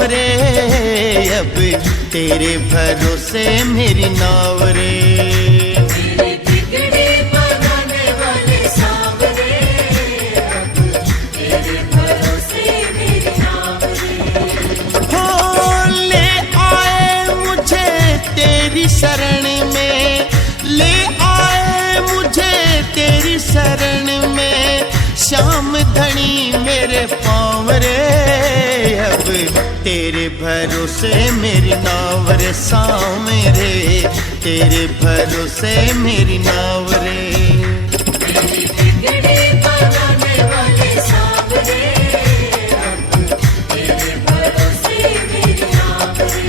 सांवरे, अब तेरे भरोसे मेरी नाव रे। मेरे बिगड़े बनाने वाले सांवरे, अब तेरे भरोसे मेरी नाव रे। हो ले आए मुझे तेरी शरण में, ले आए मुझे तेरी शरण में, श्याम धनी मेरे पाँव रे। अब तेरे भरोसे मेरी नाव रे, सांवरे तेरे भरोसे मेरी नाव रे। मेरे बिगड़े बनाने वाले सांवरे, अब तेरे भरोसे मेरी नाव रे।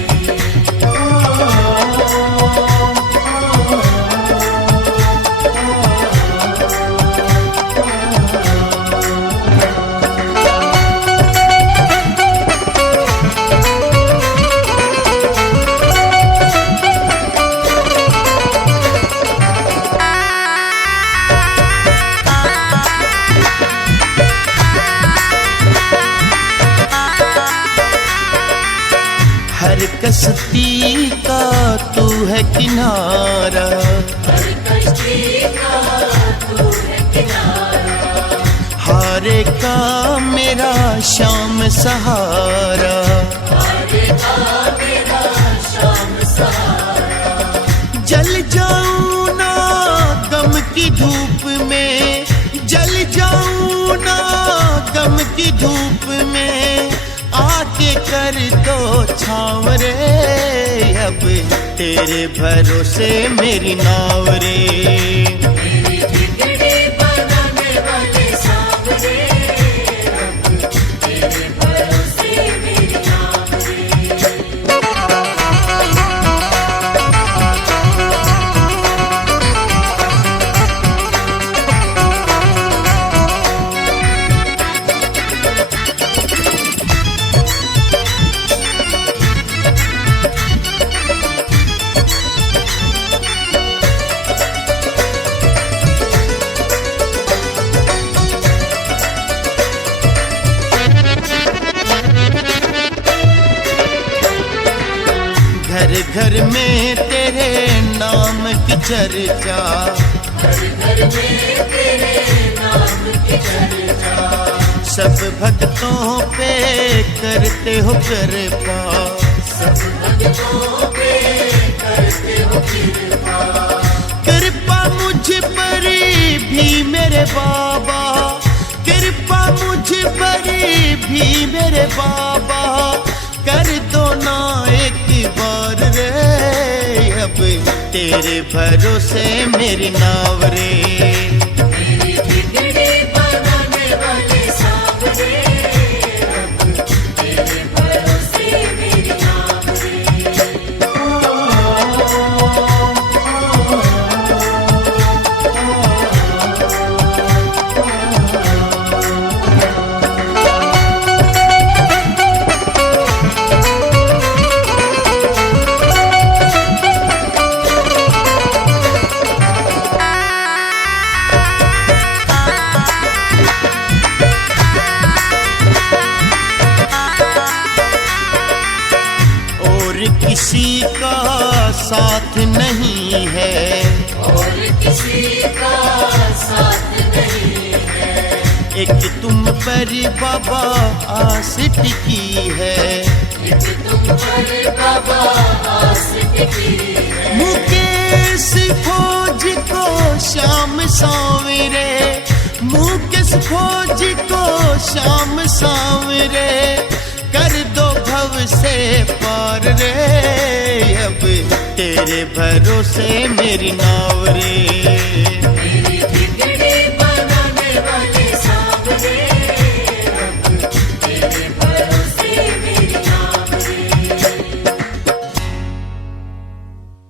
हर कश्ती का तू है किनारा, हर कश्ती का तू है किनारा, हारे का मेरा श्याम सहारा। हारे का मेरा श्याम सहारा। जल जाऊं ना गम की धूप में, जल जाऊं ना गम की धूप में, आके कर दो छाँव रे। अब तेरे भरोसे मेरी नाव रे। मेरे बिगड़े बनाने वाले सांवरे, अब तेरे भरोसे मेरी नाव रे। घर घर में तेरे नाम की चर्चा, हर घर में तेरे नाम की चर्चा, सब भक्तों पे करते हो कृपा। सब भक्तों पे करते हो कृपा। कृपा मुझ पर भी मेरे बाबा, कृपा मुझ पर भी मेरे बाबा, कर दो ना एक बार रे। अब तेरे भरोसे मेरी नाव रे। मेरे बिगड़े बनाने वाले सांवरे, अब तेरे भरोसे मेरी नाव रे। किसी का साथ नहीं है, और किसी का साथ नहीं है, एक तुम पर बाबा आस टिकी है। एक तुम पर बाबा आस टिकी है। मुकेश फौज को श्याम सांवरे, मुकेश फौज को श्याम सांवरे, कर दो भव से पार रे। अब तेरे भरोसे मेरी नाव रे।